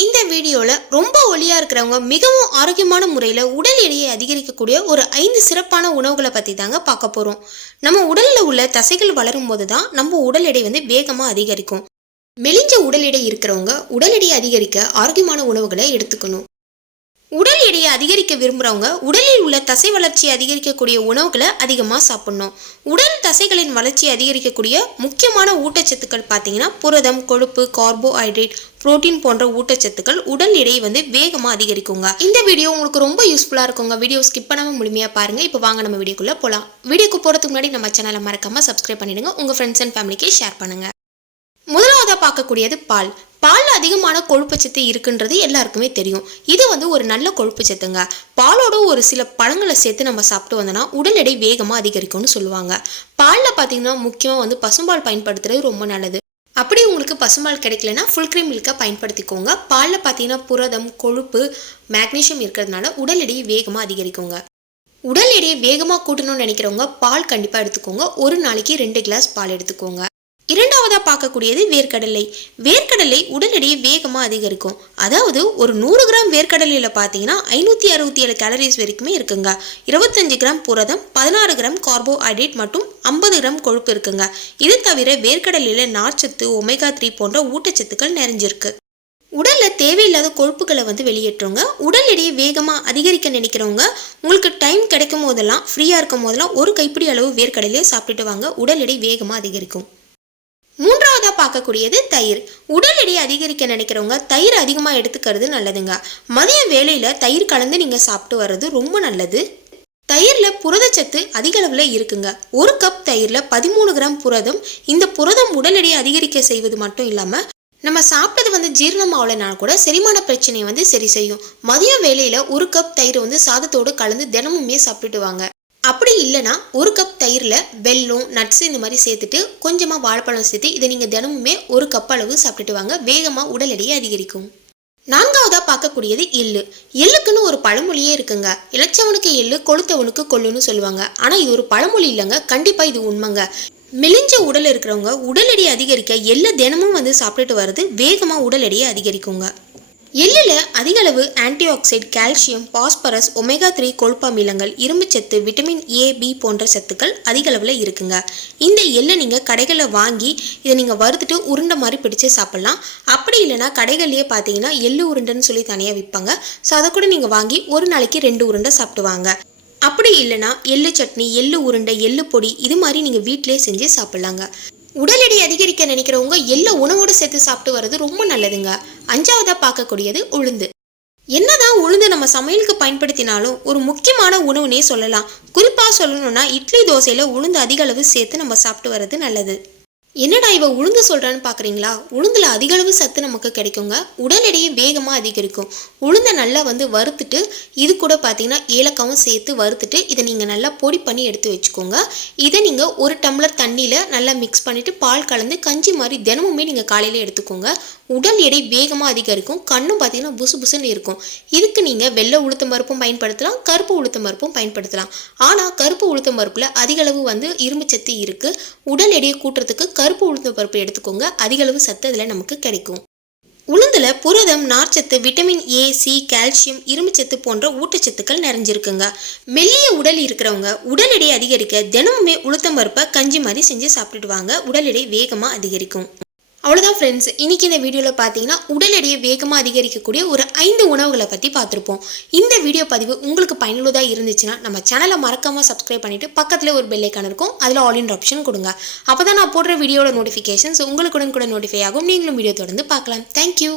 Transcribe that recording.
இந்த வீடியோவில் ரொம்ப ஒளியாக இருக்கிறவங்க மிகவும் ஆரோக்கியமான முறையில் உடல் எடையை அதிகரிக்கக்கூடிய ஒரு ஐந்து சிறப்பான உணவுகளை பற்றி தாங்க பார்க்க போகிறோம் நம்ம உடலில் உள்ள தசைகள் வளரும் போது தான் நம்ம உடல் எடை வந்து வேகமாக அதிகரிக்கும். மெலிஞ்ச உடல் எடை இருக்கிறவங்க உடல் எடையை அதிகரிக்க ஆரோக்கியமான உணவுகளை எடுத்துக்கணும். உடல் எடையை அதிகரிக்க விரும்புகிறவங்க உடலில் உள்ள தசை வளர்ச்சியை அதிகரிக்கக்கூடிய உணவுகளை அதிகமாக சாப்பிட்ணும். உடல் தசைகளின் வளர்ச்சியை அதிகரிக்கக்கூடிய முக்கியமான ஊட்டச்சத்துக்கள் பார்த்தீங்கன்னா புரதம் கொழுப்பு கார்போஹைட்ரேட் புரோட்டீன் போன்ற ஊட்டச்சத்துக்கள் உடல் எடையை வந்து வேகமாக அதிகரிக்குங்க. இந்த வீடியோ உங்களுக்கு ரொம்ப யூஸ்ஃபுல்லாக இருக்குங்க. வீடியோ ஸ்கிப் பண்ணாமல் முழுமையாக பாருங்கள் இப்போ வாங்க நம்ம வீடியோக்குள்ளே போகலாம் வீடியோக்கு போகிறதுக்கு முன்னாடி நம்ம சேனலை மறக்காமல் சப்ஸ்கிரைப் பண்ணிடுங்க. உங்கள் ஃப்ரெண்ட்ஸ் அண்ட் ஃபேமிலிக்கு ஷேர் பண்ணுங்கள் முதலாவதாக பார்க்கக்கூடியது பால். பாலில் அதிகமான கொழுப்பு சத்து இருக்குன்றது எல்லாருக்குமே தெரியும். இது வந்து ஒரு நல்ல கொழுப்பு சத்துங்க. பாலோட ஒரு சில பழங்களை சேர்த்து நம்ம சாப்பிட்டு வந்தோம்னா உடல் எடை வேகமாக அதிகரிக்கும்னு சொல்லுவாங்க. பாலில் பார்த்தீங்கன்னா முக்கியமாக வந்து பசும்பால் பயன்படுத்துறது ரொம்ப நல்லது. அப்படி உங்களுக்கு பசும்பால் கிடைக்கலனா ஃபுல் க்ரீம் மில்கை பயன்படுத்திக்கோங்க. பாலில் பார்த்தீங்கன்னா புரதம் கொழுப்பு மேக்னீஷியம் இருக்கிறதுனால உடல் எடையை வேகமாக அதிகரிக்குங்க. உடல் எடையை வேகமாக கூட்டணும்னு நினைக்கிறவங்க பால் கண்டிப்பாக எடுத்துக்கோங்க. ஒரு நாளைக்கு ரெண்டு கிளாஸ் பால் எடுத்துக்கோங்க. இரண்டாவதாக பார்க்கக்கூடியது வேர்க்கடலை. வேர்க்கடலை உடல் எடையை வேகமாக அதிகரிக்கும். அதாவது ஒரு நூறு கிராம் வேர்க்கடலையில் பார்த்தீங்கன்னா ஐநூற்றி அறுபத்தி ஏழு கேலரிஸ் வரைக்குமே இருக்குங்க. இருபத்தஞ்சு கிராம் புரதம் பதினாறு கிராம் கார்போஹைட்ரேட் மற்றும் ஐம்பது கிராம் கொழுப்பு இருக்குங்க. இது தவிர வேர்க்கடலையில் நார்ச்சத்து ஒமேகா த்ரீ போன்ற ஊட்டச்சத்துக்கள் நிறைஞ்சிருக்கு. உடலில் தேவையில்லாத கொழுப்புகளை வந்து வெளியேற்றுங்க. உடல் எடையை வேகமாக அதிகரிக்க நினைக்கிறவங்க உங்களுக்கு டைம் கிடைக்கும் போதெல்லாம் ஃப்ரீயாக இருக்கும் போதெல்லாம் ஒரு கைப்பிடி அளவு வேர்க்கடலையே சாப்பிட்டுட்டு வாங்க. உடல் எடை வேகமாக அதிகரிக்கும். பார்க்கக்கூடியது தயிர். உடல் எடையை அதிகரிக்க நினைக்கிறவங்க தயிர் அதிகமாக எடுத்துக்கிறது நல்லதுங்க. மதிய வேளையில் தயிர் கலந்து நீங்கள் சாப்பிட்டு வர்றது ரொம்ப நல்லது. தயிரில் புரதச்சத்து அதிக அளவில் இருக்குங்க. ஒரு கப் தயிரில் பதிமூணு கிராம் புரதம். இந்த புரதம் உடல் எடையை அதிகரிக்க செய்வது மட்டும் இல்லாமல் நம்ம சாப்பிட்டது வந்து ஜீரணம் ஆகலைனா கூட செரிமான பிரச்சனையை வந்து சரி செய்யும். மதிய வேளையில் ஒரு கப் தயிர் வந்து சாதத்தோடு கலந்து தினமுமே சாப்பிட்டுட்டு வாங்க. அப்படி இல்லைன்னா ஒரு கப் தயிரில் வெல்லம் நட்ஸ் இந்த மாதிரி சேர்த்துட்டு கொஞ்சமாக வாழைப்பழம் சேர்த்து இதை நீங்கள் தினமுமே ஒரு கப் அளவு சாப்பிட்டுட்டு வாங்க. வேகமாக உடல் எடையை அதிகரிக்கும். நான்காவதாக பார்க்கக்கூடியது எள்ளு. எள்ளுக்குன்னு ஒரு பழமொழியே இருக்குங்க. இளைச்சவனுக்கு எள்ளு கொளுத்தவனுக்கு கொள்ளுன்னு சொல்லுவாங்க. ஆனால் இது ஒரு பழமொழி இல்லைங்க. கண்டிப்பாக இது உண்மைங்க. மெலிஞ்ச உடல் இருக்கிறவங்க உடல் எடையை அதிகரிக்க எள்ளு தினமும் வந்து சாப்பிட்டுட்டு வர்றது வேகமாக உடல் எடையை அதிகரிக்குங்க. எள்ளில் அதிக அளவு anti calcium phosphorus omega three கொழுப்பாமிலங்கள் இரும்பு சத்து விட்டமின் ஏ பி போன்ற சத்துக்கள் அதிக அளவில் இருக்குங்க. இந்த எள்ளை நீங்கள் கடைகளில் வாங்கி இதை நீங்கள் வறுத்துட்டு உருண்டை மாதிரி பிடிச்சு சாப்பிட்லாம். அப்படி இல்லைன்னா கடைகள்லேயே பார்த்தீங்கன்னா எள்ளு உருண்டைன்னு சொல்லி தனியாக விற்பாங்க ஸோ அதை கூட நீங்கள் வாங்கி ஒரு நாளைக்கு ரெண்டு உருண்டை சாப்பிடுவாங்க அப்படி இல்லைன்னா எள்ளு சட்னி எள்ளு உருண்டை எள்ளு பொடி இது மாதிரி நீங்கள் வீட்டிலே செஞ்சு சாப்பிட்லாங்க. உடல் எடை அதிகரிக்க நினைக்கிறவங்க எல்லா உணவோடு சேர்த்து சாப்பிட்டு வர்றது ரொம்ப நல்லதுங்க. அஞ்சாவதாக பார்க்கக்கூடியது உளுந்து. என்னதான் உளுந்து நம்ம சமையலுக்கு பயன்படுத்தினாலும் ஒரு முக்கியமான உணவுனே சொல்லலாம். குறிப்பாக சொல்லணும்னா இட்லி தோசையில் உளுந்து அதிக அளவு சேர்த்து நம்ம சாப்பிட்டு வர்றது நல்லது. என்னடா இவ உளுந்து சொல்கிறான்னு பார்க்குறீங்களா உளுந்தில் அதிக அளவு சத்து நமக்கு கிடைக்குங்க. உடல் எடையை வேகமாக அதிகரிக்கும். உளுந்தை நல்லா வந்து வறுத்துட்டு இது கூட பார்த்தீங்கன்னா ஏலக்காவும் சேர்த்து வறுத்துட்டு இதை நீங்கள் நல்லா பொடி பண்ணி எடுத்து வச்சுக்கோங்க. இதை நீங்கள் ஒரு டம்ளர் தண்ணியில் நல்லா மிக்ஸ் பண்ணிவிட்டு பால் கலந்து கஞ்சி மாதிரி தினமுமே நீங்கள் காலையில் எடுத்துக்கோங்க. உடல் எடை வேகமாக அதிகரிக்கும். கண்ணும் பார்த்தீங்கன்னா புசு புசுன்னு இருக்கும். இதுக்கு நீங்கள் வெள்ளை உளுத்தம் பருப்பும் பயன்படுத்தலாம். கருப்பு உளுத்தம் பருப்பும் பயன்படுத்தலாம். ஆனால் கருப்பு உளுத்தம் பருப்பில் அதிக அளவு வந்து இரும்பு சத்து இருக்குது உடல் எடையை கூட்டுறதுக்கு கருப்பு உளுத்தம் பருப்பு எடுத்துக்கோங்க. அதிகளவு சத்து அதில் நமக்கு கிடைக்கும். உளுந்தில் புரதம் நார்ச்சத்து விட்டமின் ஏ சி கால்சியம் இரும்புச்சத்து போன்ற ஊட்டச்சத்துக்கள் நிறைஞ்சிருக்குங்க. மெல்லிய உடல் இருக்கிறவங்க உடல் எடையை அதிகரிக்க தினமுமே உளுத்தம் பருப்பை கஞ்சி மாதிரி செஞ்சு சாப்பிட்டுடுவாங்க உடல் எடை வேகமாக அதிகரிக்கும். அவ்வளோதான் ஃப்ரெண்ட்ஸ் இன்றைக்கி இந்த வீடியோவில் பார்த்தீங்கன்னா உடல் எடையை வேகமாக அதிகரிக்கக்கூடிய ஒரு ஐந்து உணவுகளை பற்றி பார்த்துருப்போம் இந்த வீடியோ பதிவு உங்களுக்கு பயனுள்ளதாக இருந்துச்சுன்னா நம்ம சேனலை மறக்காமல் சப்ஸ்கிரைப் பண்ணிவிட்டு பக்கத்தில் ஒரு பெல்லைக்கான இருக்கும். அதில் ஆல் இன் ஆப்ஷன் கொடுங்க. அப்போ தான் நான் போடுற வீடியோட நோட்டிஃபிகேஷன்ஸ் உங்களுக்குடன் கூட நோட்டிஃபை ஆகும். நீங்களும் வீடியோ தொடர்ந்து பார்க்கலாம். தேங்க்யூ